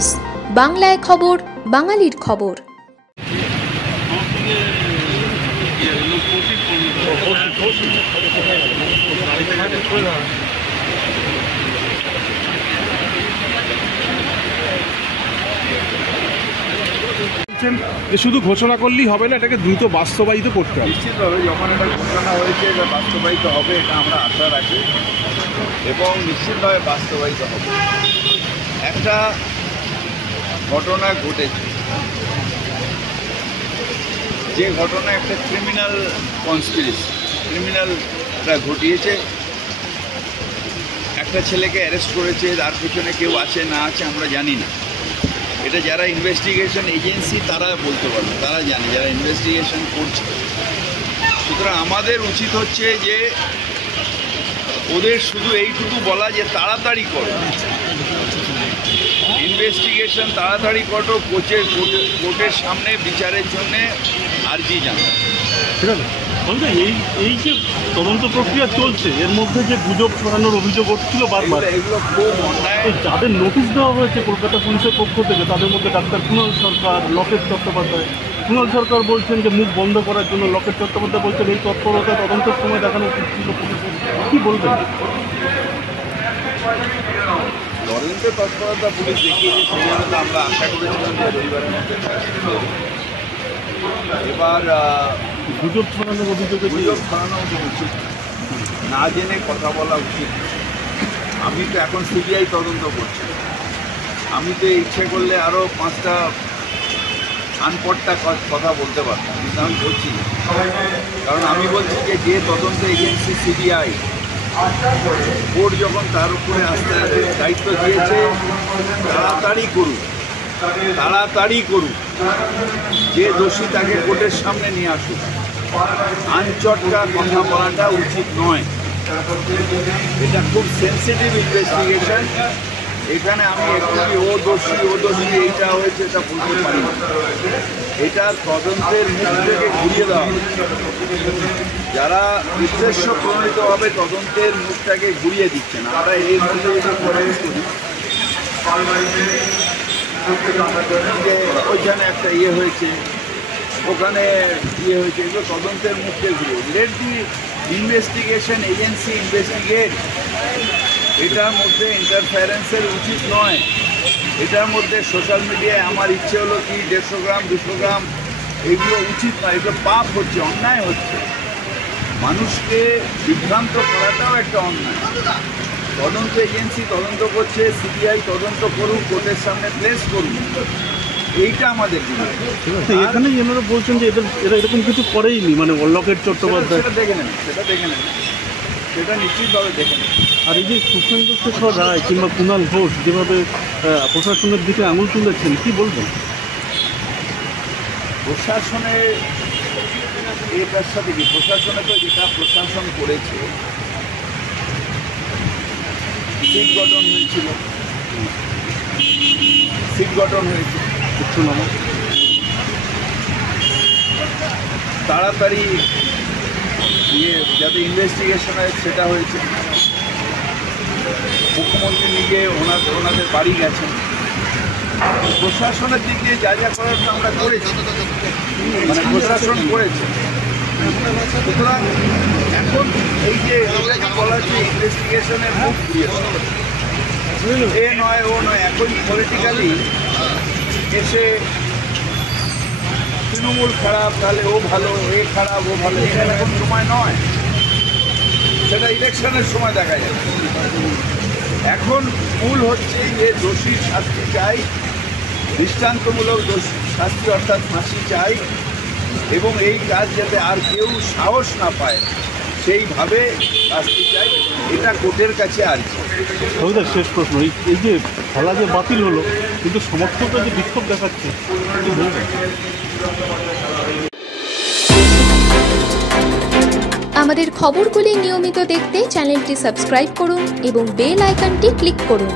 News, বাংলায় খবর, বাঙালির খবর। যে শুধু ঘোষণা করলেই হবে না, এটাকে দ্রুত বাস্তবায়িত করতে হবে। নিশ্চিতভাবে যখন এটা ঘোষণা হয়েছে এটা বাস্তবায়িত হবে, এটা আমরা আশা রাখি এবং নিশ্চিতভাবে বাস্তবায়িত হবে। একটা ঘটনা ঘটেছে, যে ঘটনা একটা ক্রিমিনাল কনস্পিরেসি, ক্রিমিনালরা ঘটিয়েছে। একটা ছেলেকে অ্যারেস্ট করেছে, তার পিছনে কেউ আছে না আছে আমরা জানি না। এটা যারা ইনভেস্টিগেশন এজেন্সি তারা বলতে পারবে, তারা জানে, যারা ইনভেস্টিগেশন করছে। সুতরাং আমাদের উচিত হচ্ছে যে ওদের শুধু এইটুকু বলা যে তাড়াতাড়ি করো, ইনভেস্টিগেশন তাড়াতাড়ি করো, কোর্টের সামনে বিচারের জন্য আর্জি জানাও। ঠিক আছে, বলতে এই যে তদন্ত প্রক্রিয়া চলছে, এর মধ্যে যে গুজব ছড়ানোর অভিযোগ উঠছিল বারবার, এগুলো খুব অন্যায়। যাদের নোটিশ দেওয়া হয়েছে কলকাতা পুলিশের পক্ষ থেকে, তাদের মধ্যে ডাক্তার কুণাল সরকার, লকেট চট্টোপাধ্যায়। কুণাল সরকার বলছেন যে মুখ বন্ধ করার জন্য, লকেট চট্টোপাধ্যায় বলছেন এই তৎপরতা তদন্তের সময় দেখানো উচিত ছিল পুলিশের। কী বলবেন? তদন্তের তৎপরতা পুলিশ দেখিয়েছে, সেই জন্য তো আমরা আশা করেছিলাম যে রবিবারের মধ্যে। এবার গুজব ছড়ানোর অভিযোগে গুজব ছড়ানো উচিত, না জেনে কথা বলা উচিত। আমি তো এখন সিবিআই তদন্ত করছি, আমি তো ইচ্ছে করলে আরও 5টা আনপটটা কথা বলতে পারতাম, কিন্তু আমি বলছি না। কারণ আমি বলছি যে তদন্ত এজেন্সি সিবিআই, কোর্ট যখন তার উপরে আস্তে আস্তে দায়িত্ব দিয়েছে, তাড়াতাড়ি করুক, যে দোষী তাকে কোর্টের সামনে নিয়ে আসুক। আনচটকা কথা বলাটা উচিত নয়। এটা খুব সেন্সিটিভ ইনভেস্টিগেশন। এখানে আমি একটু ও দোষী এইটা হয়েছে এটা বলতে পারি না। এটা তদন্তের মুখ থেকে ঘুরিয়ে দেওয়া হচ্ছে। যারা উদ্দেশ্য প্রণোদিতভাবে তদন্তের মুখটাকে ঘুরিয়ে দিচ্ছেন, আমরা এই মধ্যে যদি করে করি যে ওইখানে একটা হয়েছে, ওখানে হয়েছে, এগুলো তদন্তের মুখকে ঘুরিয়ে। লেট দি ইনভেস্টিগেশন এজেন্সি ইনভেস্টিগেট। এটার মধ্যে ইন্টারফারেন্সের উচিত নয়। এটার মধ্যে সোশ্যাল মিডিয়ায় আমার ইচ্ছে হলো কি 150 গ্রাম 200 গ্রাম, এগুলো উচিত নয়। এগুলো পাপ হচ্ছে, অন্যায় হচ্ছে। মানুষকে বিভ্রান্ত করাটাও একটা অন্যায়। তদন্ত এজেন্সি তদন্ত করছে, সিবিআই তদন্ত করুক, কোর্টের সামনে প্লেস করুক, এইটা আমাদের বিরোধ। এখানে এনারা বলছেন যে এরা এরকম কিছু করেইনি, মানে লকেট চট্টোপাধ্যায়। সেটা দেখে নেন, সেটা নিশ্চিতভাবে দেখে নেন। আর এই যে সুখেন্দু শেখর রায় কিংবা কুণাল ঘোষ যেভাবে প্রশাসনের দিকে আঙুল তুলেছেন, কি বলবেন? প্রশাসনের এটার সাথে কি, প্রশাসনে তো যেটা প্রশাসন করেছে, সিট গঠন হয়েছিল, তাড়াতাড়ি যাতে ইনভেস্টিগেশন হয় সেটা হয়েছে। মুখ্যমন্ত্রী নিজে ওনাদের বাড়ি গেছেন। প্রশাসনের দিক দিয়ে যা করার আমরা করেছি, মানে প্রশাসন করেছে। সুতরাং এখন এই যে বলা হচ্ছে ইনভেস্টিগেশনের মুখ ঘুরিয়ে এ নয় ও নয়, এখন পলিটিক্যালি এসে তৃণমূল খারাপ, তাহলে ও ভালো, এ খারাপ, ও ভালো, এখানে এখন সময় নয়। সেটা ইলেকশনের সময় দেখা যায়। এখন মূল হচ্ছে যে দোষীর শাস্তি চাই, দৃষ্টান্তমূলক শাস্তি অর্থাৎ ফাঁসি চাই, এবং এই কাজ যাতে আর কেউ সাহস না পায় সেইভাবে শাস্তি চাই। এটা কোর্টের কাছে আর্জি। শেষ প্রশ্ন, এই যে খেলা যে বাতিল হলো, কিন্তু সমর্থকরা যে বিক্ষোভ দেখাচ্ছে, আমাদের খবরগুলি নিয়মিত দেখতে চ্যানেলটি সাবস্ক্রাইব করুন এবং বেল আইকনটি ক্লিক করুন।